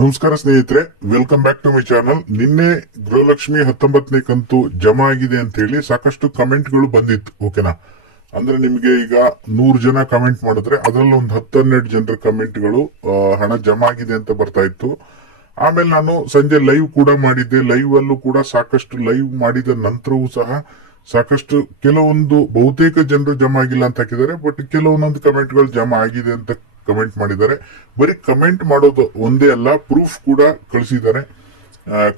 ನಮಸ್ಕಾರ ಸ್ನೇಹಿತರೆ, welcome back to my channel. ನಿನ್ನೆ ಗೃಹಲಕ್ಷ್ಮಿ 19ನೇ ಕಂತು ಜಮಾ ಆಗಿದೆ ಅಂತ ಹೇಳಿ ಸಾಕಷ್ಟು ಕಮೆಂಟ್ಗಳು ಬಂದಿತ್ತು. ಓಕೆನಾ, ಅಂದ್ರೆ ನಿಮ್ಗೆ ಈಗ 100 ಜನ ಕಮೆಂಟ್ ಮಾಡಿದ್ರೆ ಅದರಲ್ಲಿ ಒಂದು 10-12 ಜನರ ಕಮೆಂಟ್ಗಳು ಹಣ ಜಮಾ ಆಗಿದೆ ಅಂತ ಬರ್ತಾ ಇತ್ತು. ಆಮೇಲೆ ನಾನು ಸಂಜೆ ಲೈವ್ ಕೂಡ ಮಾಡಿದ್ದೆ. ಲೈವ್ ಅಲ್ಲೂ ಕೂಡ ಸಾಕಷ್ಟು ಲೈವ್ ಮಾಡಿದ ನಂತರವೂ ಸಹ ಸಾಕಷ್ಟು ಕೆಲವೊಂದು ಬಹುತೇಕ ಜನರು ಜಮಾ ಆಗಿಲ್ಲ ಅಂತ ಹಾಕಿದ್ದಾರೆ. ಬಟ್ ಕೆಲವೊಂದೊಂದು ಕಮೆಂಟ್ಗಳು ಜಮಾ ಆಗಿದೆ ಅಂತ ಕಮೆಂಟ್ ಮಾಡಿದ್ದಾರೆ. ಬರೀ ಕಮೆಂಟ್ ಮಾಡೋದು ಒಂದೇ ಅಲ್ಲ, ಪ್ರೂಫ್ ಕೂಡ ಕಳಿಸಿದ್ದಾರೆ.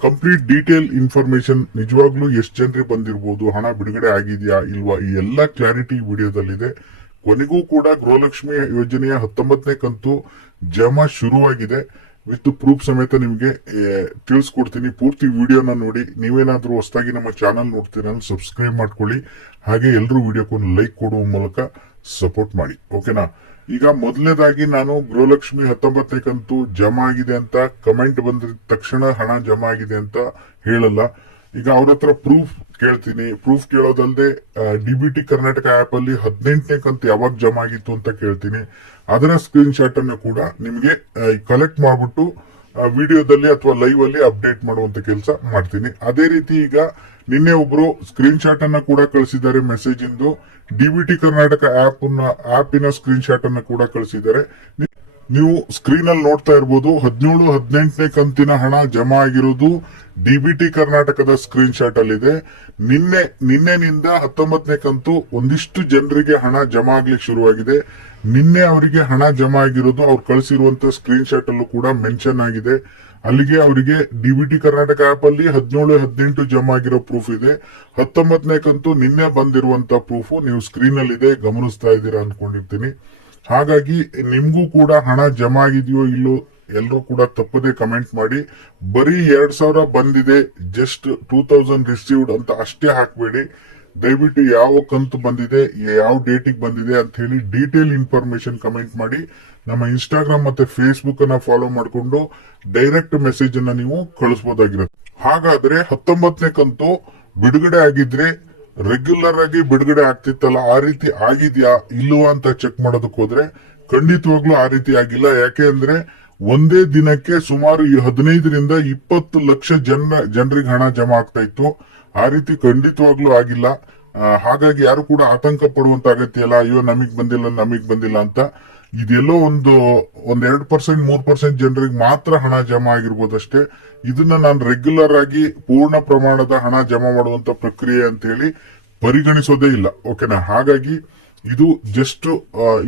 ಕಂಪ್ಲೀಟ್ ಡೀಟೇಲ್ ಇನ್ಫಾರ್ಮೇಶನ್, ನಿಜವಾಗ್ಲೂ ಎಷ್ಟು ಜನರಿಗೆ ಬಂದಿರಬಹುದು, ಹಣ ಬಿಡುಗಡೆ ಆಗಿದೆಯಾ ಇಲ್ವಾ, ಈ ಎಲ್ಲ ಕ್ಲಾರಿಟಿ ವಿಡಿಯೋದಲ್ಲಿದೆ. ಕೊನೆಗೂ ಕೂಡ ಗೃಹಲಕ್ಷ್ಮಿ ಯೋಜನೆಯ 19ನೇ ಕಂತು ಜಮಾ ಶುರುವಾಗಿದೆ. ವಿತ್ ಪ್ರೂಫ್ ಸಮೇತ ನಿಮಗೆ ತಿಳಿಸ್ಕೊಡ್ತೀನಿ. ಪೂರ್ತಿ ವಿಡಿಯೋನ ನೋಡಿ. ನೀವೇನಾದ್ರೂ ಹೊಸದಾಗಿ ನಮ್ಮ ಚಾನಲ್ ನೋಡ್ತೀರ ಸಬ್ಸ್ಕ್ರೈಬ್ ಮಾಡ್ಕೊಳ್ಳಿ. ಹಾಗೆ ಎಲ್ಲರೂ ವಿಡಿಯೋಕ್ಕೊಂದು ಲೈಕ್ ಕೊಡುವ ಮೂಲಕ ಸಪೋರ್ಟ್ ಮಾಡಿ. ಓಕೆನಾ, ಈಗ ಮೊದಲನೇದಾಗಿ ನಾನು ಗೃಹಲಕ್ಷ್ಮಿ 19ನೇ ಕಂತು ಜಮಾ ಆಗಿದೆ ಅಂತ ಕಮೆಂಟ್ ಬಂದ ತಕ್ಷಣ ಹಣ ಜಮಾ ಆಗಿದೆ ಅಂತ ಹೇಳಲ್ಲ. ಈಗ ಅವ್ರ ಹತ್ರ ಪ್ರೂಫ್ ಕೇಳ್ತೀನಿ. ಪ್ರೂಫ್ ಕೇಳೋದಲ್ಲದೆ ಡಿಬಿಟಿ ಕರ್ನಾಟಕ ಆಪ್ ಅಲ್ಲಿ 18ನೇ ಕಂತು ಯಾವಾಗ ಜಮಾ ಆಗಿತ್ತು ಅಂತ ಕೇಳ್ತೀನಿ. ಅದರ ಸ್ಕ್ರೀನ್ ಶಾಟ್ ಅನ್ನು ಕೂಡ ನಿಮ್ಗೆ ಕಲೆಕ್ಟ್ ಮಾಡ್ಬಿಟ್ಟು ವಿಡಿಯೋದಲ್ಲಿ ಅಥವಾ ಲೈವ್ ಅಲ್ಲಿ ಅಪ್ಡೇಟ್ ಮಾಡುವಂತ ಕೆಲಸ ಮಾಡ್ತೀನಿ. ಅದೇ ರೀತಿ ಈಗ ನಿನ್ನೆ ಒಬ್ರು ಸ್ಕ್ರೀನ್ ಶಾಟ್ ಅನ್ನ ಕೂಡ ಕಳಿಸಿದ್ದಾರೆ. ಮೆಸೇಜ್ ಇಂದು ಡಿಬಿಟಿ ಕರ್ನಾಟಕ ಆಪಿನ ಸ್ಕ್ರೀನ್ ಶಾಟ್ ಅನ್ನ ಕೂಡ ಕಳಿಸಿದ್ದಾರೆ. ನೀವು ಸ್ಕ್ರೀನ್ ಅಲ್ಲಿ ನೋಡ್ತಾ ಇರಬಹುದು. 17-18ನೇ ಕಂತಿನ ಹಣ ಜಮಾ ಆಗಿರೋದು ಡಿಬಿಟಿ ಕರ್ನಾಟಕದ ಸ್ಕ್ರೀನ್ ಶಾಟ್ ಅಲ್ಲಿ ಇದೆ. ನಿನ್ನೆನಿಂದ 19ನೇ ಕಂತು ಒಂದಿಷ್ಟು ಜನರಿಗೆ ಹಣ ಜಮಾ ಆಗ್ಲಿಕ್ಕೆ ಶುರುವಾಗಿದೆ. ನಿನ್ನೆ ಅವರಿಗೆ ಹಣ ಜಮಾ ಆಗಿರೋದು ಅವ್ರು ಕಳಿಸಿರುವಂತ ಸ್ಕ್ರೀನ್ ಶಾಟ್ ಅಲ್ಲೂ ಕೂಡ ಮೆನ್ಷನ್ ಆಗಿದೆ. ಅಲ್ಲಿಗೆ ಅವರಿಗೆ ಡಿಬಿಟಿ ಕರ್ನಾಟಕ ಆಪ್ ಅಲ್ಲಿ 17-18 ಜಮಾ ಆಗಿರೋ ಪ್ರೂಫ್ ಇದೆ. 19ನೇ ಕಂತು ನಿನ್ನೆ ಬಂದಿರುವಂತ ಪ್ರೂಫ್ ನೀವು ಸ್ಕ್ರೀನ್ ಅಲ್ಲಿ ಇದೆ, ಗಮನಿಸ್ತಾ ಇದ್ದೀರಾ ಅನ್ಕೊಂಡಿರ್ತೀನಿ. ಹಾಗಾಗಿ ನಿಮ್ಗೂ ಕೂಡ ಹಣ ಜಮಾ ಆಗಿದೆಯೋ ಇಲ್ಲೋ ಎಲ್ಲರೂ ಕೂಡ ತಪ್ಪದೆ ಕಮೆಂಟ್ ಮಾಡಿ. ಬರೀ 2000 ಬಂದಿದೆ, ಜಸ್ಟ್ 2000 ರಿಸೀವ್ಡ್ ಅಂತ ಅಷ್ಟೇ ಹಾಕ್ಬೇಡಿ. ದಯವಿಟ್ಟು ಯಾವ ಕಂತು ಬಂದಿದೆ, ಯಾವ ಡೇಟಿಗೆ ಬಂದಿದೆ ಅಂತ ಹೇಳಿ ಡೀಟೇಲ್ ಇನ್ಫಾರ್ಮೇಶನ್ ಕಮೆಂಟ್ ಮಾಡಿ. ನಮ್ಮ ಇನ್ಸ್ಟಾಗ್ರಾಮ್ ಮತ್ತೆ ಫೇಸ್ಬುಕ್ ಅನ್ನ ಫಾಲೋ ಮಾಡಿಕೊಂಡು ಡೈರೆಕ್ಟ್ ಮೆಸೇಜ್ ಅನ್ನ ನೀವು ಕಳಿಸಬಹುದಾಗಿರುತ್ತೆ. ಹಾಗಾದ್ರೆ 19ನೇ ಕಂತು ಬಿಡುಗಡೆ ಆಗಿದ್ರೆ ರೆಗ್ಯುಲರ್ ಆಗಿ ಬಿಡುಗಡೆ ಆಗ್ತಿತ್ತಲ್ಲ, ಆ ರೀತಿ ಆಗಿದ್ಯಾ ಇಲ್ವಾ ಅಂತ ಚೆಕ್ ಮಾಡೋದಕ್ಕೆ ಹೋದ್ರೆ ಖಂಡಿತವಾಗ್ಲೂ ಆ ರೀತಿ ಆಗಿಲ್ಲ. ಯಾಕೆ ಅಂದ್ರೆ ಒಂದೇ ದಿನಕ್ಕೆ ಸುಮಾರು 15-20 ಲಕ್ಷ ಜನರಿಗೆ ಹಣ ಜಮಾ ಆಗ್ತಾ ಇತ್ತು. ಆ ರೀತಿ ಖಂಡಿತವಾಗ್ಲೂ ಆಗಿಲ್ಲ. ಹಾಗಾಗಿ ಯಾರು ಕೂಡ ಆತಂಕ ಪಡುವಂತ ಅಗತ್ಯ ಇಲ್ಲ. ಅಯ್ಯೋ ನಮಗ್ ಬಂದಿಲ್ಲ ಅಂತ. ಇದೆಲ್ಲೋ ಒಂದು 2%, 3% ಜನರಿಗೆ ಮಾತ್ರ ಹಣ ಜಮಾ ಆಗಿರ್ಬೋದಷ್ಟೇ. ಇದನ್ನ ನಾನು ರೆಗ್ಯುಲರ್ ಆಗಿ ಪೂರ್ಣ ಪ್ರಮಾಣದ ಹಣ ಜಮಾ ಮಾಡುವಂತ ಪ್ರಕ್ರಿಯೆ ಅಂತ ಹೇಳಿ ಪರಿಗಣಿಸೋದೇ ಇಲ್ಲ. ಓಕೆನಾ, ಹಾಗಾಗಿ ಇದು ಜಸ್ಟ್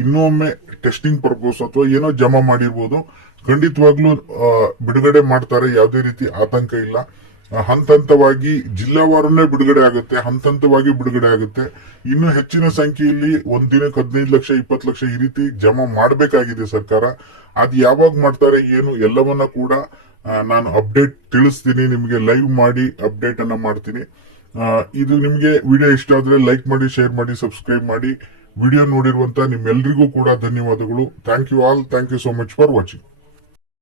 ಇನ್ನೊಮ್ಮೆ ಟೆಸ್ಟಿಂಗ್ ಪರ್ಪಸ್ ಅಥವಾ ಏನೋ ಜಮಾ ಮಾಡಿರ್ಬೋದು. ಖಂಡಿತವಾಗ್ಲೂ ಬಿಡುಗಡೆ ಮಾಡ್ತಾರೆ, ಯಾವುದೇ ರೀತಿ ಆತಂಕ ಇಲ್ಲ. ಹಂತವಾಗಿ ಜಿಲ್ಲಾವಾರನೇ ಬಿಡುಗಡೆ ಆಗುತ್ತೆ, ಹಂತವಾಗಿ ಬಿಡುಗಡೆ ಆಗುತ್ತೆ. ಇನ್ನು ಹೆಚ್ಚಿನ ಸಂಖ್ಯೆಯಲ್ಲಿ ಒಂದ್ ದಿನಕ್ಕೆ 15 ಲಕ್ಷ 20 ಲಕ್ಷ ಈ ರೀತಿ ಜಮಾ ಮಾಡಬೇಕಾಗಿದೆ ಸರ್ಕಾರ. ಅದು ಯಾವಾಗ ಮಾಡ್ತಾರೆ ಏನು ಎಲ್ಲವನ್ನ ಕೂಡ ನಾನು ಅಪ್ಡೇಟ್ ತಿಳಿಸ್ತೀನಿ. ನಿಮಗೆ ಲೈವ್ ಮಾಡಿ ಅಪ್ಡೇಟ್ ಅನ್ನ ಮಾಡ್ತೀನಿ. ಇದು ನಿಮ್ಗೆ ವಿಡಿಯೋ ಇಷ್ಟ ಆದ್ರೆ ಲೈಕ್ ಮಾಡಿ, ಶೇರ್ ಮಾಡಿ, ಸಬ್ಸ್ಕ್ರೈಬ್ ಮಾಡಿ. ವಿಡಿಯೋ ನೋಡಿರುವಂತ ನಿಮ್ಮೆಲ್ಲರಿಗೂ ಕೂಡ ಧನ್ಯವಾದಗಳು. Thank you all. Thank you so much for watching.